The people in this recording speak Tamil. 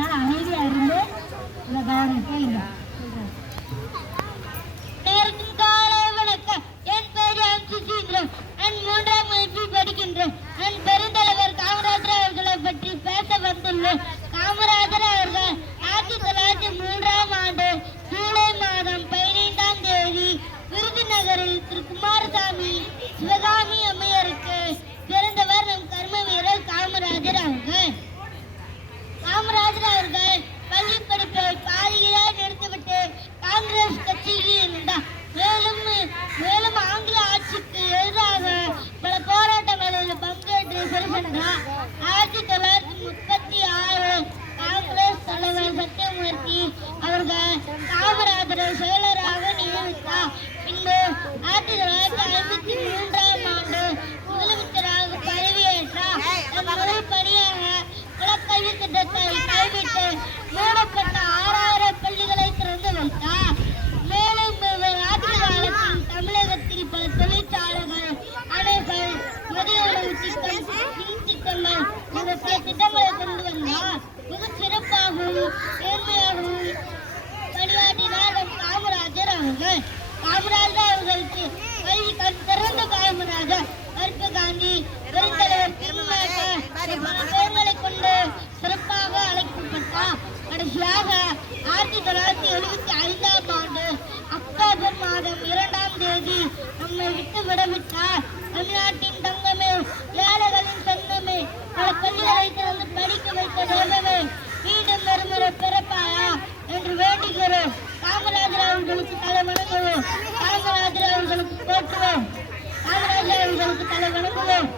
அதனால அமைதியா இருந்து இதை கவனம் கேளுங்க. என் பெயர் சுசீந்திரன். நான் 3ஆம் வகுப்பில் படிக்கின்றேன். நான் பெருந்தலைவர் காமராஜர் அவர்களை பற்றி பேச வந்துள்ளேன். காமராஜர் அவர்கள் 1903ஆம் ஆண்டு ஜூலை மாதம் 15ஆம் தேதி விருதுநகரில் திரு குமாரசாமி சிவகாமி அம்மையாருக்கு பிறந்தவர் நம் கர்ம வீரர் காமராஜர் அவர்கள். காமராஜர் அவர்கள் பள்ளி படிப்பை பாதியிலே நிறுத்திவிட்டு காங்கிரஸ் கட்சியில் இருந்தார். மேலும் ஆங்கில ஆட்சிக்கு எதிராக பல போராட்டங்களில் பங்கேற்று சிறைப்பட்டார். 1936 காங்கிரஸ் தலைவர் சத்தியமூர்த்தி அவர்கள் காமராஜரை செயலராக நியமித்தார். பின்பு 1953ஆம் ஆண்டு முதலமைச்சராக பதவியேற்றார். முதல் பணியாக குலக்கல்வி திட்டத்தை கைவிட்டு மூடப்பட்ட 6000 பள்ளிகளை திறந்து வைத்தார். மேலும் ஆட்சி காலத்தில் தமிழகத்தில் பல தொழிற்சாலைகள், அணைகள், மதிய உணவு திட்டம், மின் திட்டங்கள் போன்ற திட்டங்களை கொண்டு வந்தார். மிக சிறப்பாகவும் நேர்மையாகவும் பணியாற்றினார் காமராஜர் அவர்கள். காமராஜர் அவர்களுக்கு கல்வி கண் திறந்த காமராஜர், கருப்பு காந்தி, பெருந்தலைவர் திருநாட்டார் பல பெயர்களை கொண்டு சிறப்பாக அழைக்கப்பட்டார். கடைசியாக 1975ஆம் ஆண்டு அக்டோபர் மாதம் 2ஆம் தேதி நம்மை விட்டு விடவிட்டார். தமிழ்நாட்டின் தங்கமே, ஏழைகளின் தங்கமே, பல பள்ளிகளை திறந்து படிக்க வைத்த தெய்வமே, மீண்டும் ஒருமுறை பிறப்பாயா என்று வேண்டுகிறோம். காமராஜர் அவர்களுக்கு தலை வணங்குவோம். காமராஜர் அவர்களுக்கு போற்றுவோம். காமராஜர் அவர்களுக்கு தலை வணங்குவோம்.